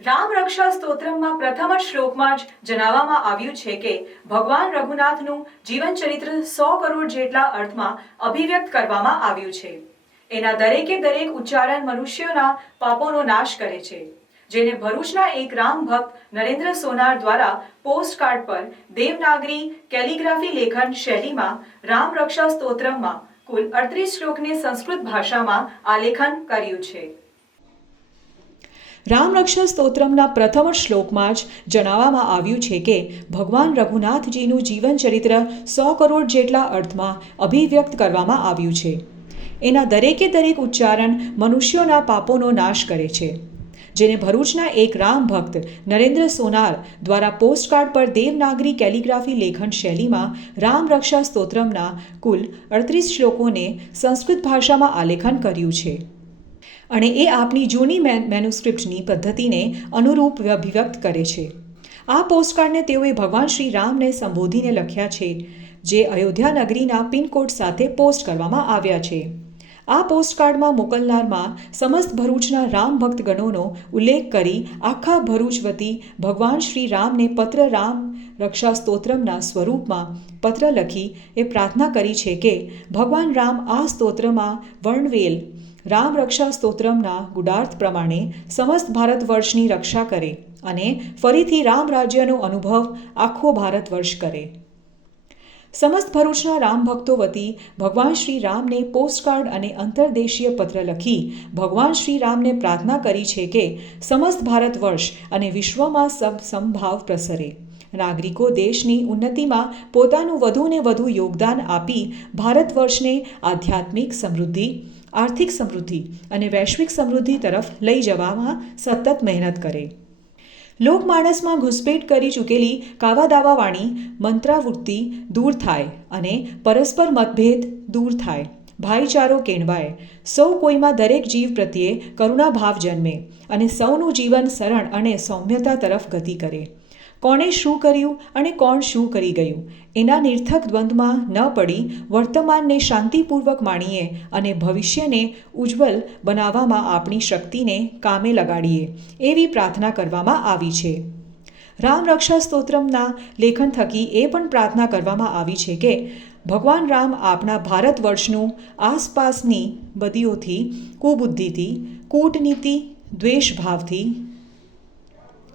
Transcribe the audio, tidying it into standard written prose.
રામ રક્ષા સ્તોત્રમાં પ્રથમ જ શ્લોકમાં જ જણાવવામાં આવ્યું છે કે ભગવાન રઘુનાથનું જીવન ચરિત્ર 100 કરોડ જેટલા અર્થમાં અભિવ્યક્ત કરવામાં આવ્યું છે. એના દરેકે દરેક ઉચ્ચારણ મનુષ્યોના પાપોનો નાશ કરે છે. જેને ભરૂચના એક રામ ભક્ત નરેન્દ્ર સોનાર દ્વારા પોસ્ટકાર્ડ પર દેવનાગરી કેલિગ્રાફી લેખન શૈલીમાં રામ રક્ષા સ્તોત્રમાં કુલ 38 શ્લોકને સંસ્કૃત ભાષામાં આલેખન કર્યું છે. રામ રક્ષા સ્તોત્રમના પ્રથમ શ્લોકમાં જ જણાવવામાં આવ્યું છે કે ભગવાન રઘુનાથજીનું જીવન ચરિત્ર 100 કરોડ જેટલા અર્થમાં અભિવ્યક્ત કરવામાં આવ્યું છે. એના દરેકે દરેક ઉચ્ચારણ મનુષ્યોના પાપોનો નાશ કરે છે. જેને ભરૂચના એક રામ ભક્ત નરેન્દ્ર સોનાર દ્વારા પોસ્ટકાર્ડ પર દેવનાગરી કેલિગ્રાફી લેખન શૈલીમાં રામ રક્ષા સ્તોત્રમના કુલ 38 શ્લોકોને સંસ્કૃત ભાષામાં આલેખન કર્યું છે. અને એ આપની જૂની મેન્યુસ્ક્રિપ્ટની પદ્ધતિને અનુરૂપ અભિવ્યક્ત કરે છે. આ પોસ્ટકાર્ડને તેઓએ ભગવાન શ્રી રામને સંબોધીને લખ્યા છે, જે અયોધ્યા નગરીના પિનકોડ સાથે પોસ્ટ કરવામાં આવ્યા છે. આ પોસ્ટકાર્ડમાં મોકલનારમાં સમસ્ત ભરૂચના રામ ભક્તગણોનો ઉલ્લેખ કરી આખા ભરૂચ વતી ભગવાન શ્રી રામને પત્ર રામ રક્ષા સ્તોત્રમના સ્વરૂપમાં પત્ર લખી એ પ્રાર્થના કરી છે કે ભગવાન રામ આ સ્તોત્રમાં વર્ણવેલ રામ રક્ષા સ્તોત્રમના ગુડાર્થ પ્રમાણે સમસ્ત ભારત વર્ષની રક્ષા કરે અને ફરીથી રામ રાજ્યનો અનુભવ આખો ભારત વર્ષ કરે. સમસ્ત ભરૂચના રામ ભક્તો વતી ભગવાન શ્રી રામને પોસ્ટકાર્ડ અને અંતરદેશીય પત્ર લખી ભગવાન શ્રી રામને પ્રાર્થના કરી છે કે સમસ્ત ભારત વર્ષ અને વિશ્વમાં સમભાવ પ્રસરે. નાગરિકો દેશની ઉન્નતિમાં પોતાનું વધુને વધુ યોગદાન આપી ભારત વર્ષને આધ્યાત્મિક સમૃદ્ધિ, આર્થિક સમૃદ્ધિ અને વૈશ્વિક સમૃદ્ધિ તરફ લઈ જવામાં સતત મહેનત કરે. લોકમાનસમાં ઘૂસપેઠ કરી ચૂકેલી કાવાદાવાવાણી મંત્રાવૃત્તિ દૂર થાય અને પરસ્પર મતભેદ દૂર થાય. ભાઈચારો કેળવાય, સૌ કોઈમાં દરેક જીવ પ્રત્યે કરુણાભાવ જન્મે અને સૌનું જીવન સરળ અને સૌમ્યતા તરફ ગતિ કરે. કોણે શું કર્યું અને કોણ શું કરી ગયું એના નિર્થક દ્વંદ્વમાં ન પડી વર્તમાનને શાંતિપૂર્વક માણીએ અને ભવિષ્યને ઉજ્જવલ બનાવવામાં આપણી શક્તિને કામે લગાડીએ એવી પ્રાર્થના કરવામાં આવી છે. રામ રક્ષા સ્તોત્રમના લેખન થકી એ પણ પ્રાર્થના કરવામાં આવી છે કે ભગવાન રામ આપણા ભારત વર્ષનું આસપાસની બદીઓથી, કુબુદ્ધિથી, કૂટનીતિ, દ્વેષભાવથી,